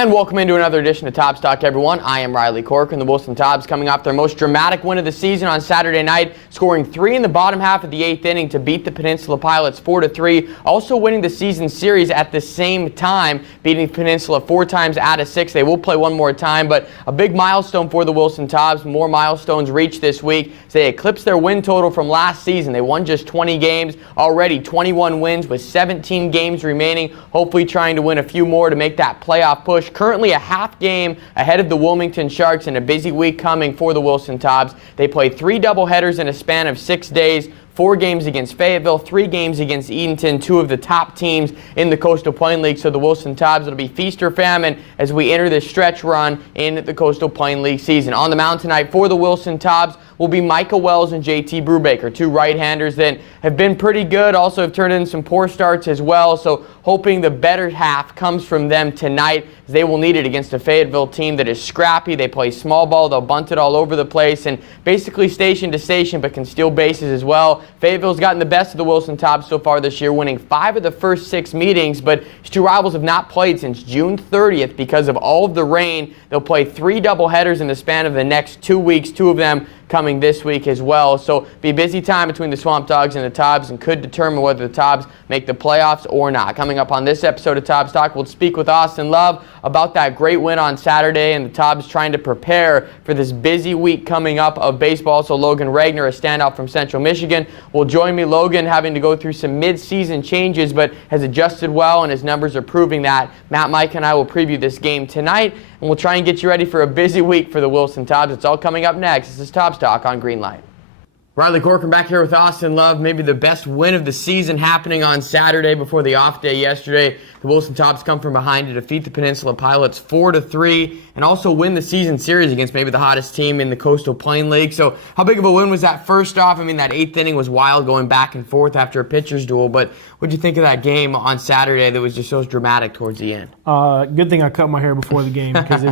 And welcome into another edition of Tobs Talk, everyone. I am Riley Corcoran. The Wilson Tobs coming off their most dramatic win of the season on Saturday night, scoring 3 in the bottom half of the 8th inning to beat the Peninsula Pilots 4-3, also winning the season series at the same time, beating Peninsula 4 times out of 6. They will play one more time, but a big milestone for the Wilson Tobs. More milestones reached this week. They eclipsed their win total from last season. They won just 20 games, already 21 wins with 17 games remaining, hopefully trying to win a few more to make that playoff push. Currently a half game ahead of the Wilmington Sharks and a busy week coming for the Wilson Tobs. They play 3 doubleheaders in a span of 6 days. 4 games against Fayetteville, 3 games against Edenton, 2 of the top teams in the Coastal Plain League. So the Wilson Tobs, it'll be feast or famine as we enter this stretch run in the Coastal Plain League season. On the mound tonight for the Wilson Tobs will be Micah Wells and JT Brubaker, 2 right-handers that have been pretty good, also have turned in some poor starts as well. So hoping the better half comes from them tonight, as they will need it against a Fayetteville team that is scrappy. They play small ball, they'll bunt it all over the place, and basically station to station, but can steal bases as well. Fayetteville's gotten the best of the Wilson Tobs so far this year, winning 5 of the first 6 meetings, but these 2 rivals have not played since June 30th because of all of the rain. They'll play 3 doubleheaders in the span of the next 2 weeks, 2 of them coming this week as well. So be a busy time between the Swamp Dogs and the Tobs, and could determine whether the Tobs make the playoffs or not. Coming up on this episode of Tobs Talk, we'll speak with Austin Love about that great win on Saturday and the Tobs trying to prepare for this busy week coming up of baseball. So Logan Regner, a standout from Central Michigan, will join me. Logan having to go through some mid-season changes, but has adjusted well, and his numbers are proving that. Matt, Mike, and I will preview this game tonight, and we'll try and get you ready for a busy week for the Wilson Tobs. It's all coming up next. This is Tobs Talk on Greenlight. Riley Corcoran back here with Austin Love. Maybe the best win of the season happening on Saturday before the off day yesterday. The Wilson Tobs come from behind to defeat the Peninsula Pilots 4-3 and also win the season series against maybe the hottest team in the Coastal Plain League. So how big of a win was that first off? I mean, that 8th inning was wild, going back and forth after a pitcher's duel. But what did you think of that game on Saturday that was just so dramatic towards the end? Good thing I cut my hair before the game because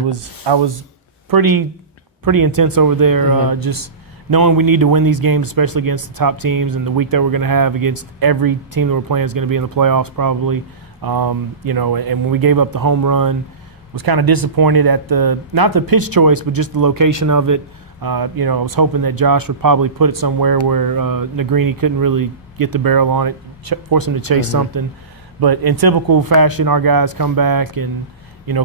I was pretty intense over there. Just knowing we need to win these games, especially against the top teams, and the week that we're going to have against every team that we're playing is going to be in the playoffs probably. And when we gave up the home run, was kind of disappointed at not the pitch choice, but just the location of it. I was hoping that Josh would probably put it somewhere where Negrini couldn't really get the barrel on it, force him to chase something. But in typical fashion, our guys come back, and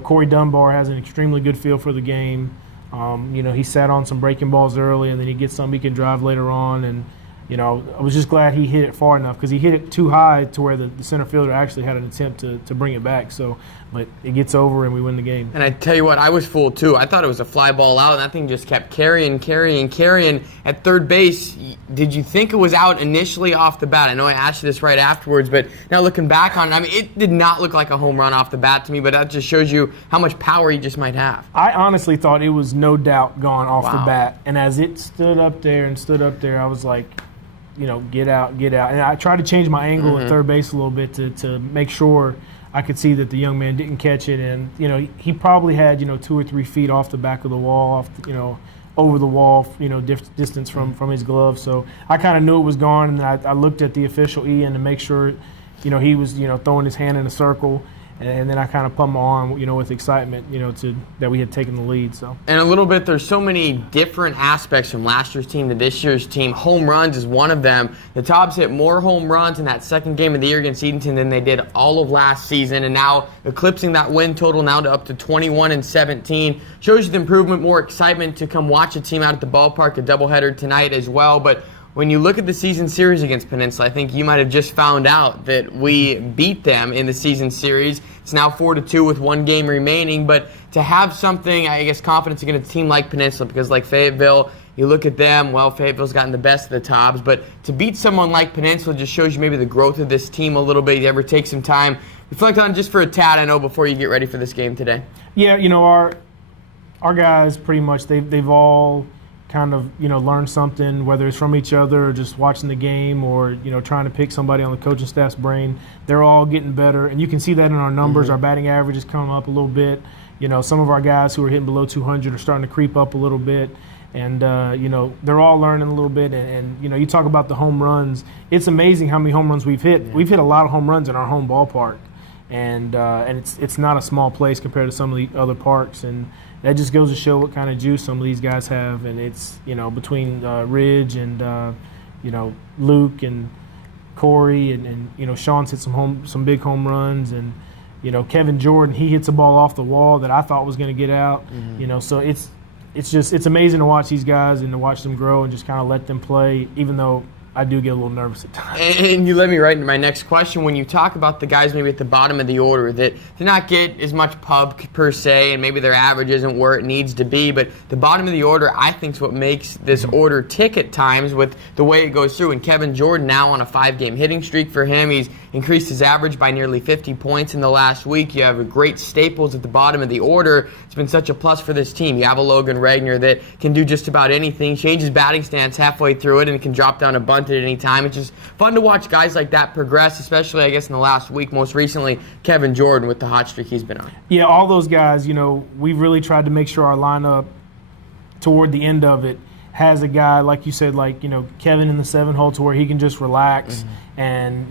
Corey Dunbar has an extremely good feel for the game. He sat on some breaking balls early, and then he gets something he can drive later on. And, I was just glad he hit it far enough because he hit it too high to where the center fielder actually had an attempt to bring it back. But it gets over, and we win the game. And I tell you what, I was fooled too. I thought it was a fly ball out, and that thing just kept carrying at third base. Did you think it was out initially off the bat? I know I asked you this right afterwards, but now looking back on it, I mean, it did not look like a home run off the bat to me, but that just shows you how much power he just might have. I honestly thought it was no doubt gone off the bat, and as it stood up there, I was like, get out. And I tried to change my angle at third base a little bit to make sure I could see that the young man didn't catch it. And, he probably had, 2 or 3 feet off the back of the wall, over the wall, distance from his glove. So I kind of knew it was gone, and I looked at the official Ian to make sure, he was, throwing his hand in a circle. And then I kind of pumped my arm, with excitement, that we had taken the lead. So. And a little bit, there's so many different aspects from last year's team to this year's team. Home runs is one of them. The Tobs hit more home runs in that second game of the year against Edenton than they did all of last season, and now eclipsing that win total now to up to 21-17. Shows you the improvement, more excitement to come watch a team out at the ballpark, a doubleheader tonight as well. But when you look at the season series against Peninsula, I think you might have just found out that we beat them in the season series. It's now 4-2 with 1 game remaining, but to have something, I guess, confidence against a team like Peninsula, because like Fayetteville, you look at them, well, Fayetteville's gotten the best of the Tobs, but to beat someone like Peninsula just shows you maybe the growth of this team a little bit. You ever take some time, reflect on it just for a tad, I know, before you get ready for this game today? Yeah, our guys pretty much, they've all kind of, learn something, whether it's from each other or just watching the game or, trying to pick somebody on the coaching staff's brain. They're all getting better, and you can see that in our numbers. Our batting average is coming up a little bit. Some of our guys who are hitting below 200 are starting to creep up a little bit. And, they're all learning a little bit. And, you talk about the home runs. It's amazing how many home runs we've hit. Yeah. We've hit a lot of home runs in our home ballpark. and it's not a small place compared to some of the other parks, and that just goes to show what kind of juice some of these guys have. And it's, between Ridge and Luke and Corey and Sean's hit some big home runs, and Kevin Jordan, he hits a ball off the wall that I thought was going to get out. So it's amazing to watch these guys and to watch them grow and just kind of let them play, even though I do get a little nervous at times. And you led me right into my next question. When you talk about the guys maybe at the bottom of the order that do not get as much pub per se, and maybe their average isn't where it needs to be, but the bottom of the order, I think, is what makes this order tick at times with the way it goes through. And Kevin Jordan now on a 5-game hitting streak for him. He's increased his average by nearly 50 points in the last week. You have a great staples at the bottom of the order. It's been such a plus for this team. You have a Logan Regner that can do just about anything, changes batting stance halfway through it, and can drop down a bunt at any time. It's just fun to watch guys like that progress, especially, I guess, in the last week. Most recently, Kevin Jordan with the hot streak he's been on. Yeah, all those guys, we've really tried to make sure our lineup toward the end of it has a guy, like you said, Kevin in the 7-hole to where he can just relax. And,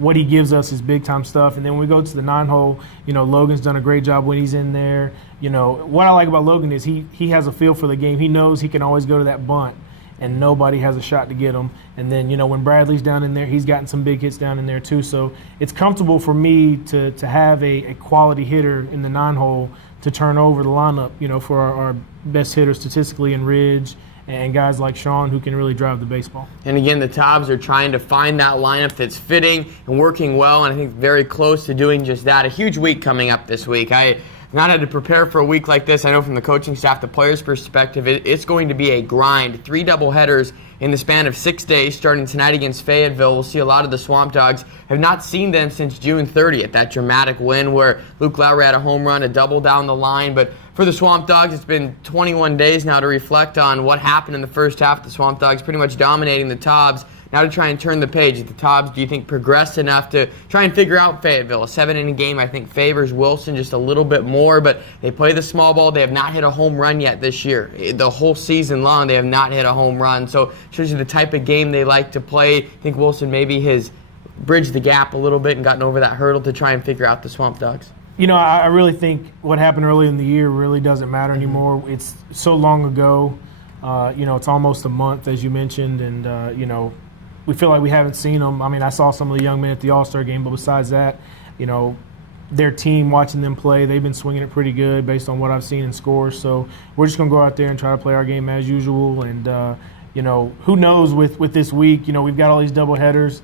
what he gives us is big-time stuff. And then when we go to the 9-hole, Logan's done a great job when he's in there. What I like about Logan is he has a feel for the game. He knows he can always go to that bunt, and nobody has a shot to get him. And then, when Bradley's down in there, he's gotten some big hits down in there too. So it's comfortable for me to have a quality hitter in the 9-hole to turn over the lineup, for our best hitter statistically in Ridge, and guys like Sean who can really drive the baseball. And again, the Tobs are trying to find that lineup that's fitting and working well, and I think very close to doing just that. A huge week coming up this week. I've not had to prepare for a week like this. I know from the coaching staff, the players' perspective, it's going to be a grind. 3 doubleheaders in the span of 6 days, starting tonight against Fayetteville. We'll see a lot of the Swamp Dogs. Have not seen them since June 30th, that dramatic win where Luke Lowry had a home run, a double down the line. But for the Swamp Dogs, it's been 21 days now to reflect on what happened in the first half. The Swamp Dogs pretty much dominating the Tobs. Now to try and turn the page. The Tobs, do you think, progressed enough to try and figure out Fayetteville? A 7-inning game, I think, favors Wilson just a little bit more, but they play the small ball. They have not hit a home run yet this year. The whole season long, they have not hit a home run. So it shows you the type of game they like to play. I think Wilson maybe has bridged the gap a little bit and gotten over that hurdle to try and figure out the Swamp Dogs. I really think what happened early in the year really doesn't matter anymore. It's so long ago. It's almost a month, as you mentioned, and, we feel like we haven't seen them. I mean, I saw some of the young men at the All-Star game, but besides that, their team, watching them play, they've been swinging it pretty good based on what I've seen in scores. So we're just going to go out there and try to play our game as usual. And, who knows with this week, we've got all these doubleheaders.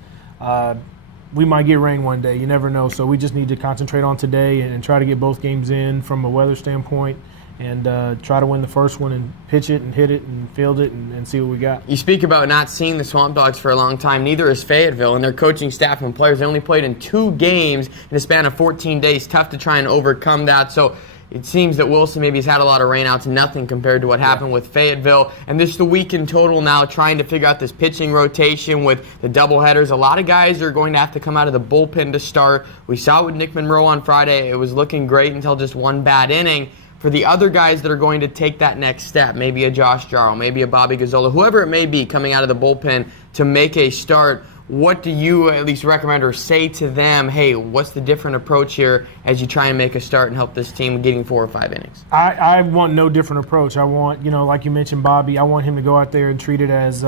We might get rain one day. You never know. So we just need to concentrate on today and try to get both games in from a weather standpoint, and try to win the first one and pitch it and hit it and field it and see what we got. You speak about not seeing the Swamp Dogs for a long time. Neither is Fayetteville, and their coaching staff and players. They only played in 2 games in a span of 14 days. Tough to try and overcome that. So it seems that Wilson maybe has had a lot of rainouts, nothing compared to what happened with Fayetteville. And this is the week in total now, trying to figure out this pitching rotation with the doubleheaders. A lot of guys are going to have to come out of the bullpen to start. We saw it with Nick Monroe on Friday. It was looking great until just one bad inning. For the other guys that are going to take that next step, maybe a Josh Jarrell, maybe a Bobby Gazzola, whoever it may be coming out of the bullpen to make a start, what do you at least recommend or say to them, hey, what's the different approach here as you try and make a start and help this team getting 4 or 5 innings? I want no different approach. I want, like you mentioned, Bobby, I want him to go out there and treat it as,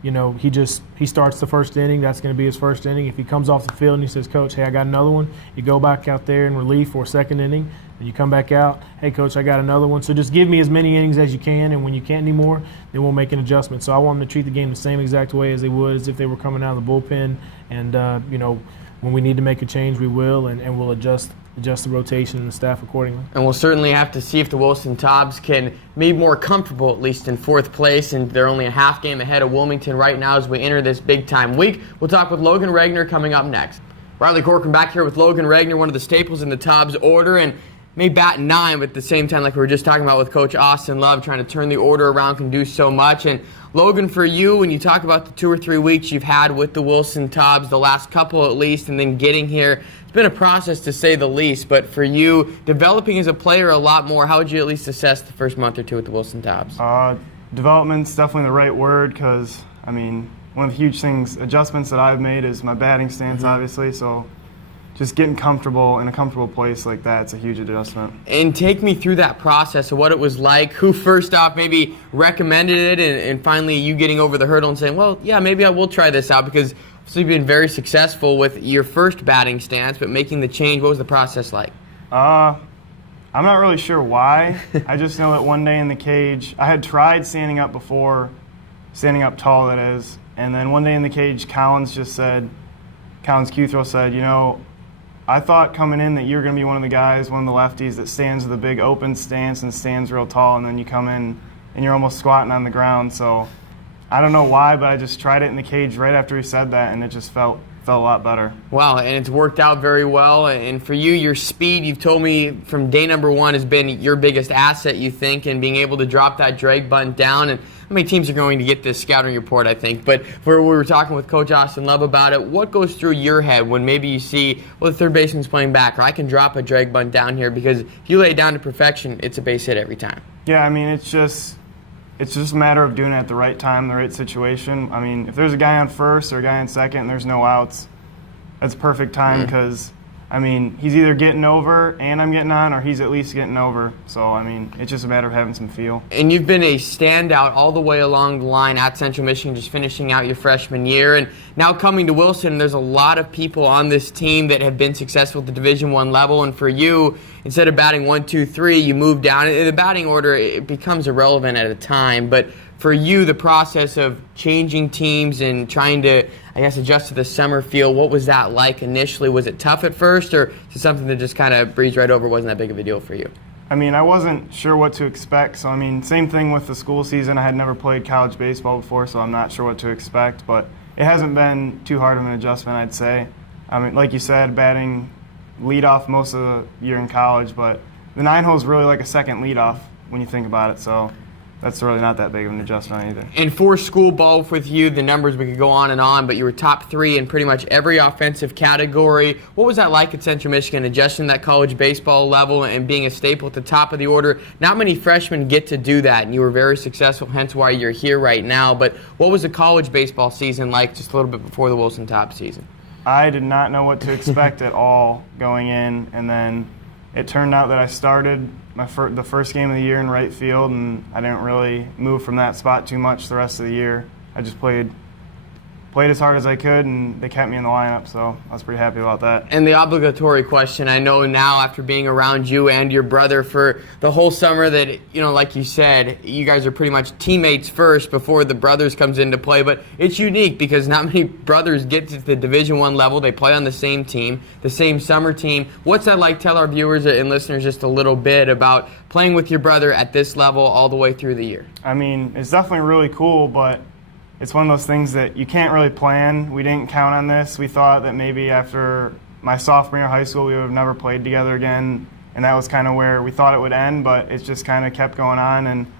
he starts the first inning. That's going to be his first inning. If he comes off the field and he says, Coach, hey, I got another one, you go back out there in relief for a second inning, and you come back out, hey, Coach, I got another one. So just give me as many innings as you can, and when you can't anymore, then we'll make an adjustment. So I want them to treat the game the same exact way as they would as if they were coming out of the bullpen. And, when we need to make a change, we will, and we'll adjust the rotation and the staff accordingly. And we'll certainly have to see if the Wilson Tobs can be more comfortable, at least in 4th place, and they're only a half game ahead of Wilmington right now as we enter this big-time week. We'll talk with Logan Regner coming up next. Riley Corcoran back here with Logan Regner, one of the staples in the Tobs order, and may bat 9, but at the same time, like we were just talking about with Coach Austin Love, trying to turn the order around can do so much. And Logan, for you, when you talk about the 2 or 3 weeks you've had with the Wilson Tobs, the last couple at least, and then getting here, it's been a process to say the least. But for you, developing as a player a lot more, how would you at least assess the first month or 2 with the Wilson Tobs? Development's definitely the right word because, one of the huge adjustments that I've made is my batting stance, obviously. So just getting comfortable in a comfortable place like that, it's a huge adjustment. And take me through that process of what it was like. Who first off maybe recommended it, and finally you getting over the hurdle and saying, well, yeah, maybe I will try this out, because you've been very successful with your first batting stance, but making the change, what was the process like? I'm not really sure why. I just know that one day in the cage, I had tried standing up before, standing up tall that is, and then one day in the cage, Collins Cuthro said, you know, I thought coming in that you were going to be one of the guys, one of the lefties that stands with a big open stance and stands real tall, and then you come in and you're almost squatting on the ground. So I don't know why, but I just tried it in the cage right after he said that, and it just felt a lot better. Wow, and it's worked out very well. And for you, your speed, you've told me from day number one, has been your biggest asset, you think, and being able to drop that drag button down. And how many teams are going to get this scouting report, I think. But we were talking with Coach Austin Love about it. What goes through your head when maybe you see, well, the third baseman's playing back, or I can drop a drag button down here, because if you lay it down to perfection, it's a base hit every time. Yeah, I mean, it's just a matter of doing it at the right time, the right situation. I mean, if there's a guy on first or a guy on second and there's no outs, that's perfect time, because, I mean, he's either getting over and I'm getting on, or he's at least getting over. So, I mean, it's just a matter of having some feel. And you've been a standout all the way along the line at Central Michigan, just finishing out your freshman year. And now coming to Wilson, there's a lot of people on this team that have been successful at the Division I level. And for you, instead of batting 1, 2, 3, you move down. In the batting order, it becomes irrelevant at a time. But for you, the process of changing teams and trying to, I guess, adjust to the summer feel, what was that like initially? Was it tough at first, or is it something that just kind of breezed right over, wasn't that big of a deal for you? I mean, I wasn't sure what to expect. So, I mean, same thing with the school season. I had never played college baseball before, so I'm not sure what to expect. But it hasn't been too hard of an adjustment, I'd say. I mean, like you said, batting leadoff most of the year in college, but the 9-hole is really like a second leadoff when you think about it. So that's really not that big of an adjustment either. And for school ball with you, the numbers, we could go on, but you were top 3 in pretty much every offensive category. What was that like at Central Michigan, adjusting that college baseball level and being a staple at the top of the order? Not many freshmen get to do that, and you were very successful, hence why you're here right now. But what was the college baseball season like just a little bit before the Wilson Tobs season? I did not know what to expect at all going in, and then it turned out that I started the first game of the year in right field, and I didn't really move from that spot too much the rest of the year. I just played as hard as I could, and they kept me in the lineup, so I was pretty happy about that. And the obligatory question, I know now after being around you and your brother for the whole summer that, you know, like you said, you guys are pretty much teammates first before the brothers comes into play, but it's unique because not many brothers get to the Division I level. They play on the same team, the same summer team. What's that like? Tell our viewers and listeners just a little bit about playing with your brother at this level all the way through the year. I mean, it's definitely really cool, but it's one of those things that you can't really plan. We didn't count on this. We thought that maybe after my sophomore year of high school we would have never played together again, and that was kind of where we thought it would end, but it just kind of kept going on, and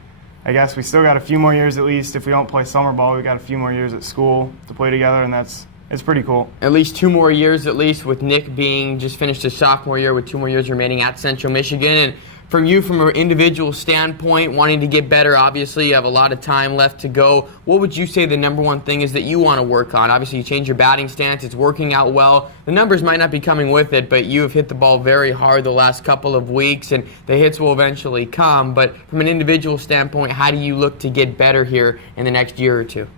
I guess we still got a few more years at least. If we don't play summer ball, we got a few more years at school to play together, and it's pretty cool. At least 2 more years at least, with Nick being just finished his sophomore year with 2 more years remaining at Central Michigan. And from you, from an individual standpoint, wanting to get better, obviously you have a lot of time left to go. What would you say the number one thing is that you want to work on? Obviously you changed your batting stance, it's working out well. The numbers might not be coming with it, but you have hit the ball very hard the last couple of weeks, and the hits will eventually come. But from an individual standpoint, how do you look to get better here in the next year or two?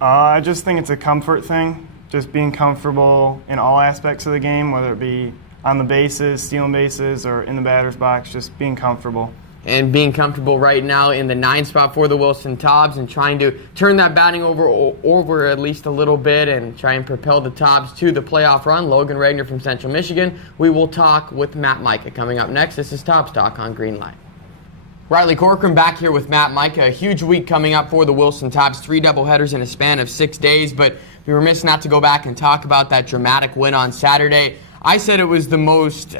I just think it's a comfort thing, just being comfortable in all aspects of the game, whether it be on the bases, stealing bases, or in the batter's box, just being comfortable. And being comfortable right now in the 9 spot for the Wilson Tobs and trying to turn that batting over at least a little bit and try and propel the Tobs to the playoff run. Logan Regner from Central Michigan. We will talk with Matt Micah coming up next. This is Tobs Talk on Greenlight. Riley Corcoran back here with Matt Micah. A huge week coming up for the Wilson Tobs. 3 doubleheaders in a span of 6 days, but we were remiss not to go back and talk about that dramatic win on Saturday. I said it was the most,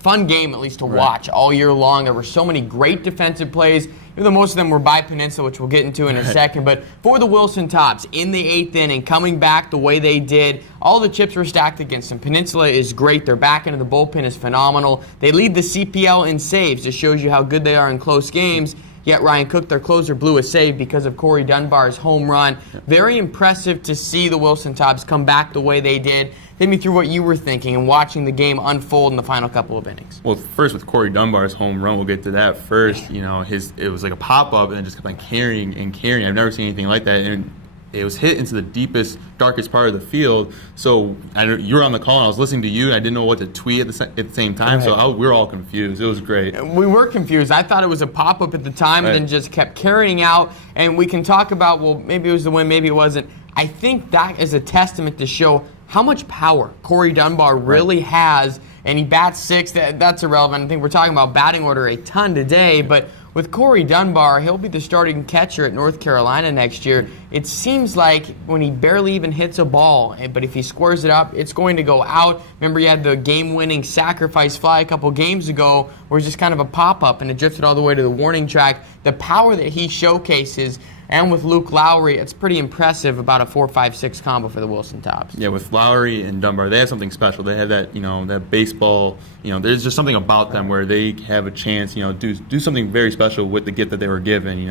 fun game at least to watch all year long. There were so many great defensive plays, even though most of them were by Peninsula, which we'll get into in a second. But for the Wilson Tobs, in the 8th inning, coming back the way they did, all the chips were stacked against them. Peninsula is great. Their back end of the bullpen is phenomenal. They lead the CPL in saves. Just shows you how good they are in close games. yet Ryan Cook, their closer, blew a save because of Corey Dunbar's home run. Very impressive to see the Wilson Tobs come back the way they did. Take me through what you were thinking and watching the game unfold in the final couple of innings. Well, first with Corey Dunbar's home run, we'll get to that first. It was like a pop-up and it just kept on carrying and carrying. I've never seen anything like that. And it was hit into the deepest, darkest part of the field. So you were on the call, and I was listening to you, and I didn't know what to tweet at the same time. Right. So we were all confused. It was great. We were confused. I thought it was a pop-up at the time, and then just kept carrying out. And we can talk about, well, maybe it was the win, maybe it wasn't. I think that is a testament to show how much power Corey Dunbar really has. And he bats sixth. That's irrelevant. I think we're talking about batting order a ton today, but with Corey Dunbar, he'll be the starting catcher at North Carolina next year. It seems like when he barely even hits a ball, but if he squares it up, it's going to go out. Remember, he had the game-winning sacrifice fly a couple games ago where it's just kind of a pop-up and it drifted all the way to the warning track. The power that he showcases, and with Luke Lowry, it's pretty impressive about a 4-5-6 combo for the Wilson Tobs. Yeah, with Lowry and Dunbar, they have something special. They have that, that baseball, there's just something about them where they have a chance, do something very special with the gift that they were given.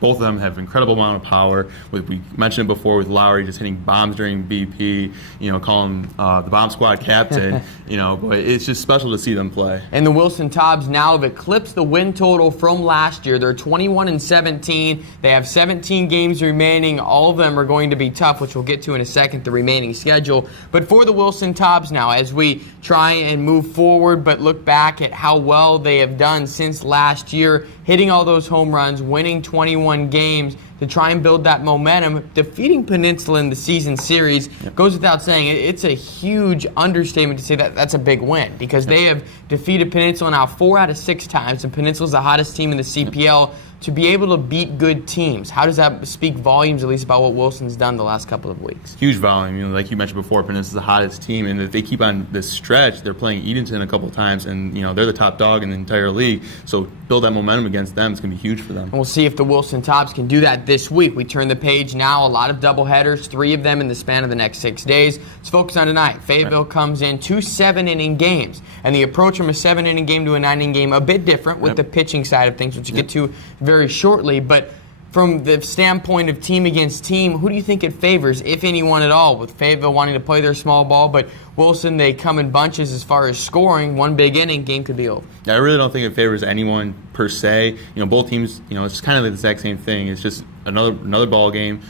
Both of them have incredible amount of power. We mentioned it before with Lowry just hitting bombs during BP, calling the bomb squad captain, but it's just special to see them play. And the Wilson Tobs now have eclipsed the win total from last year. They're 21-17. They have 17 games remaining. All of them are going to be tough, which we'll get to in a second, the remaining schedule. But for the Wilson Tobs now, as we try and move forward but look back at how well they have done since last year, hitting all those home runs, winning 21 games to try and build that momentum, defeating Peninsula in the season series goes without saying. It's a huge understatement to say that that's a big win because they have defeated Peninsula now 4 out of 6 times, and Peninsula's the hottest team in the CPL. To be able to beat good teams, how does that speak volumes, at least, about what Wilson's done the last couple of weeks? Huge volume. Like you mentioned before, Peninsula's the hottest team, and if they keep on this stretch, they're playing Edenton a couple of times, and they're the top dog in the entire league. So build that momentum against them. It's going to be huge for them. And we'll see if the Wilson Tobs can do that this week. We turn the page now. A lot of doubleheaders, 3 of them in the span of the next 6 days. Let's focus on tonight. Fayetteville comes in 2 7-inning games, and the approach from a 7-inning game to a 9-inning game a bit different with the pitching side of things, which we'll get to very shortly. But from the standpoint of team against team, who do you think it favors, if anyone at all, with Fayetteville wanting to play their small ball, but Wilson, they come in bunches as far as scoring. 1 big inning, game could be over. Yeah, I really don't think it favors anyone per se. Both teams, it's kind of the exact same thing. It's just another ball game.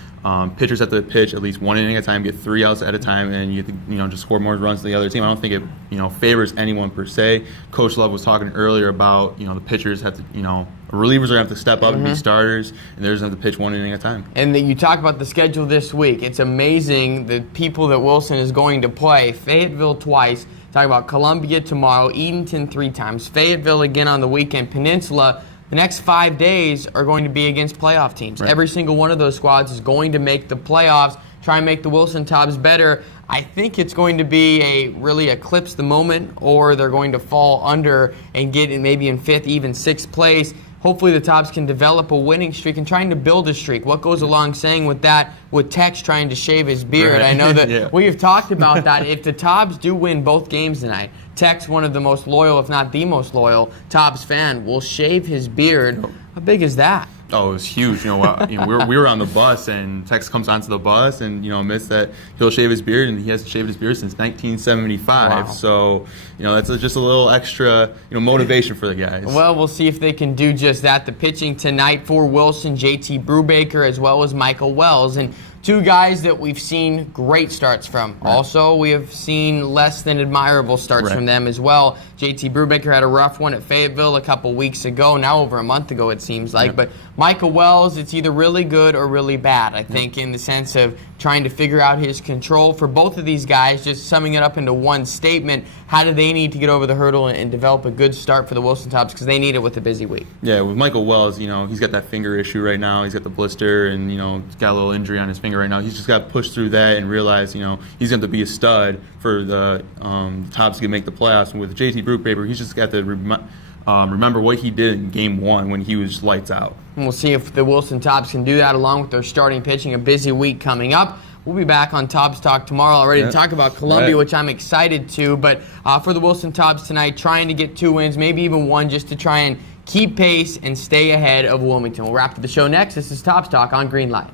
Pitchers have to pitch at least 1 inning at a time, get 3 outs at a time, and you just score more runs than the other team. I don't think it favors anyone per se. Coach Love was talking earlier about the pitchers have to relievers are going to have to step up and be starters, and they're just going to have to pitch 1 inning at a time. And you talk about the schedule this week. It's amazing the people that Wilson is going to play. Fayetteville twice. Talk about Columbia tomorrow, Edenton 3 times, Fayetteville again on the weekend, Peninsula. The next 5 days are going to be against playoff teams. Right. Every single one of those squads is going to make the playoffs, try and make the Wilson Tobs better. I think it's going to be really eclipse the moment, or they're going to fall under and get maybe in 5th, even 6th place. Hopefully the Tobs can develop a winning streak and trying to build a streak. What goes along saying with that, with Tex trying to shave his beard? Right. I know that we have talked about that. If the Tobs do win both games tonight, Tex, one of the most loyal, if not the most loyal, Tobs fan, will shave his beard. How big is that? Oh, it was huge. We were on the bus, and Tex comes onto the bus and admits that he'll shave his beard, and he hasn't shaved his beard since 1975. Wow. So that's just a little extra motivation for the guys. Well, we'll see if they can do just that. The pitching tonight for Wilson, JT Brubaker as well as Michael Wells, and 2 guys that we've seen great starts from. Right. Also, we have seen less than admirable starts from them as well. JT Brubaker had a rough one at Fayetteville a couple weeks ago, now over a month ago it seems like. But Michael Wells, it's either really good or really bad, I think, in the sense of trying to figure out his control. For both of these guys, just summing it up into one statement, how do they need to get over the hurdle and develop a good start for the Wilson Tobs, because they need it with a busy week? Yeah, with Michael Wells, he's got that finger issue right now. He's got the blister, and he's got a little injury on his finger right now. He's just got to push through that and realize he's going to be a stud for the Tobs to make the playoffs. And with JT Brubaker, he's just got to remember what he did in Game 1 when he was lights out. And we'll see if the Wilson Tobs can do that along with their starting pitching. A busy week coming up. We'll be back on Tobs Talk tomorrow already to talk about Columbia, which I'm excited to. But for the Wilson Tobs tonight, trying to get 2 wins, maybe even 1, just to try and keep pace and stay ahead of Wilmington. We'll wrap up the show next. This is Tobs Talk on Greenlight.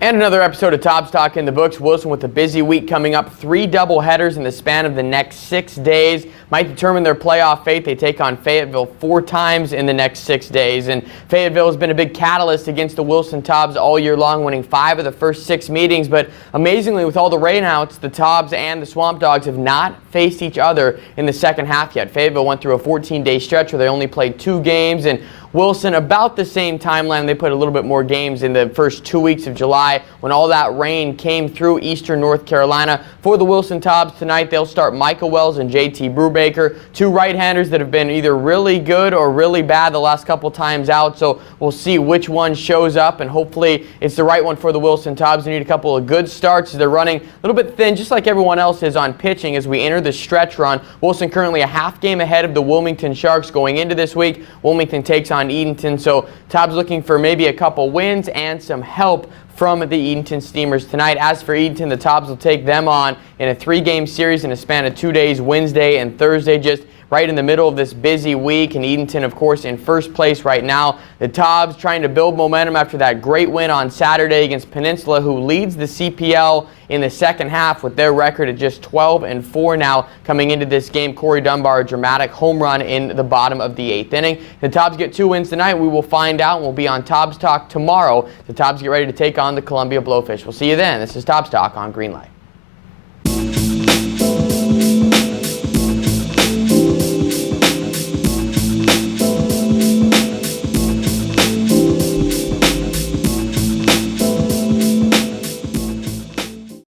And another episode of Tobs Talk in the books. Wilson with a busy week coming up. 3 doubleheaders in the span of the next 6 days. Might determine their playoff fate. They take on Fayetteville 4 times in the next 6 days. And Fayetteville has been a big catalyst against the Wilson Tobs all year long, winning 5 of the first 6 meetings. But amazingly, with all the rainouts, the Tobs and the Swamp Dogs have not faced each other in the second half yet. Fayetteville went through a 14-day stretch where they only played 2 games, and Wilson about the same timeline. They played a little bit more games in the first 2 weeks of July when all that rain came through eastern North Carolina. For the Wilson Tobs tonight, they'll start Michael Wells and JT Brubaker, 2 right-handers that have been either really good or really bad the last couple times out. So we'll see which one shows up, and hopefully it's the right one for the Wilson Tobs. They need a couple of good starts as they're running a little bit thin, just like everyone else is on pitching as we enter the stretch run. Wilson currently a half game ahead of the Wilmington Sharks going into this week. Wilmington takes on Edenton, so Tobs looking for maybe a couple wins and some help from the Edenton Steamers tonight. As for Edenton, the Tobs will take them on in a 3-game series in a span of 2 days, Wednesday and Thursday, just right in the middle of this busy week. And Edenton, of course, in first place right now. The Tobs trying to build momentum after that great win on Saturday against Peninsula, who leads the CPL in the second half with their record at just 12-4 now coming into this game. Corey Dunbar, a dramatic home run in the bottom of the 8th inning. The Tobs get 2 wins tonight. We will find out, and we'll be on Tobs Talk tomorrow. The Tobs get ready to take on the Columbia Blowfish. We'll see you then. This is Tobs Talk on Greenlight.